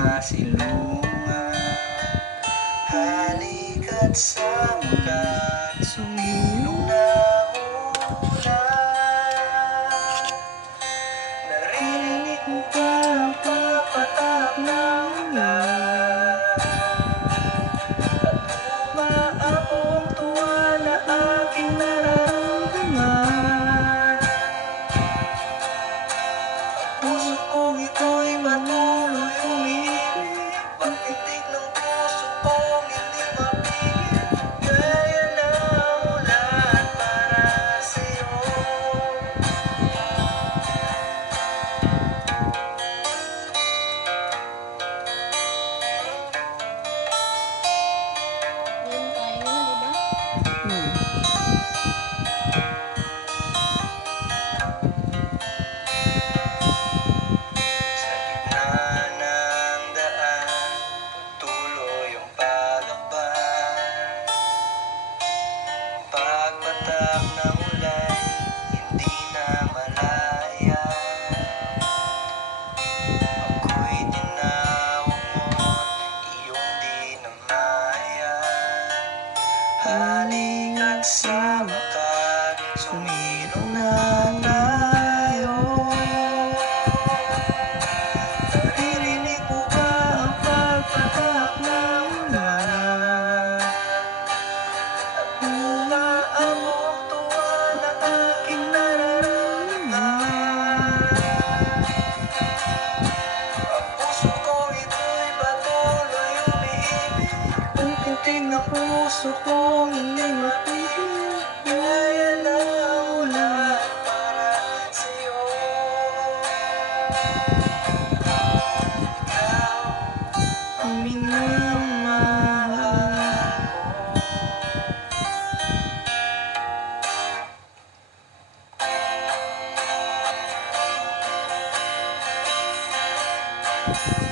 masilungan. Halika't samka't sumilong na ulan. Narinig mo ba ang papatak ng ulan? At umaabong tuwa na aking nararamdaman. Puso kong ito'y patuloy umiibig. Pagtitik ng puso kong hindi mapigil. Gaya ng ulan para sa'yo. Ngayon tayo na, di ba? Sa gitna ng daan, tuloy ang paglaban. Pagpatak ng ulay, hindi na malaya. Ako'y tinawag mo't iyong dinamayan. Halika't sama ka't sumilong na tayo. Naririnig mo ba ang pagpatak ng ulan? At umaabong tuwa na aking nararamdaman. Ang puso ko ito'y patuloy umiibig. Ang tintig ng puso kong hindi mapigil. Gaya ng ulan para sa'yo. Ikaw ang minamahal ko.